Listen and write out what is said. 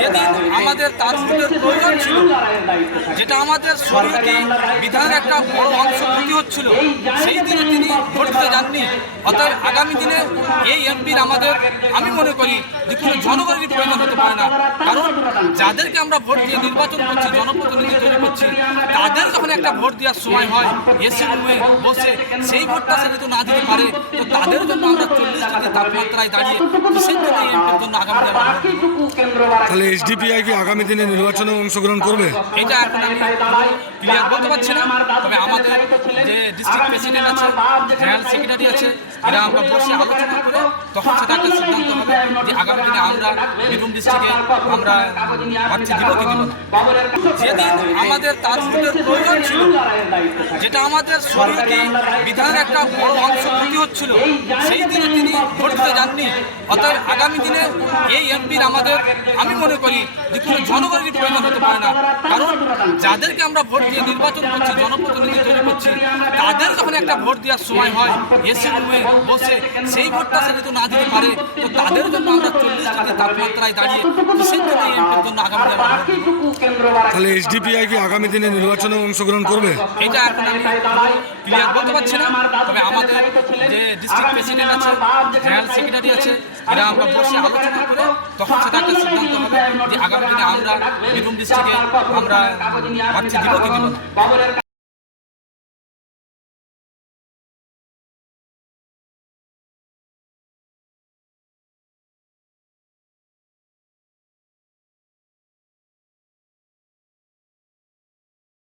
যেদিন আমাদের তাজপুরের প্রয়োজন ছিল, যেটা আমাদের শরীয়তি বিধানের একটা বড় অংশ ক্ষতি হচ্ছিল, সেই দিনে তিনি ভোট দিতে যাননি। অর্থাৎ আগামী দিনে এই এমপির আমাদের, আমি মনে করি, যে কোনো জনগণেরই প্রয়োজন পারে না কারণ যাদেরকে আমরা ভোট দিয়ে নির্বাচন করছি জনপ্রতিনিধি তৈরি করছি তাদের যখন একটা ভোট দেওয়ার সময় হয় এসি রুমে বসে সেই ভোটটা সে যদি না দিতে পারে তো তাদের জন্য আমরা চল্লিশ ডিগ্রি তাপমাত্রায় দাঁড়িয়ে কিসের জন্য এই এমপির জন্য আগামী দিনে? তাহলে এসডিপিআই কি আগামী দিনে নির্বাচনে অংশগ্রহণ করবে এটা এখন আমি ক্লিয়ার বলতে পারছি না তবে আমাদের যে ডিস্ট্রিক্ট প্রেসিডেন্ট আছে জেনারেল সেক্রেটারি আছে এরা আমরা বসে আলোচনা করে তখন সেটা একটা সিদ্ধান্ত আগামী দিনে যেটা আমাদের বিধানের একটা বড় অংশ হচ্ছিল, সেই দিনে তিনি দিতে যাননি। আগামী দিনে এই এমপির আমাদের, আমি মনে করি যে কোনো জনগণেরই প্রয়োজন হতে পারে না। কারণ যাদেরকে আমরা ভোট দিয়ে নির্বাচন করছি জনপ্রতিনিধি তৈরি করছি তাদের যখন একটা ভোট দেওয়ার সময় হয় এসি রুমে বসে সেই ভোটটা সে যদি না দিতে পারে তো তাদের জন্য আমরা চল্লিশ ডিগ্রি তাপমাত্রায় দাঁড়িয়ে কিসের জন্য এই এমপির জন্য আগামী দিনে? তাহলে এসডিপিআই কি আগামী দিনে নির্বাচনে অংশগ্রহণ করবে এটা এখন আমি ক্লিয়ার বলতে পারছি না তবে আমাদের যে ডিস্ট্রিক্ট প্রেসিডেন্ট আছে জেনারেল সেক্রেটারি আছে এরা আমরা বসে আলোচনা করে তখন সেটা একটা সিদ্ধান্ত হবে যে আগামী দিনে আমরা বীরভূম ডিস্ট্রিক্টে আমরা প্রার্থী দিব কি দিব না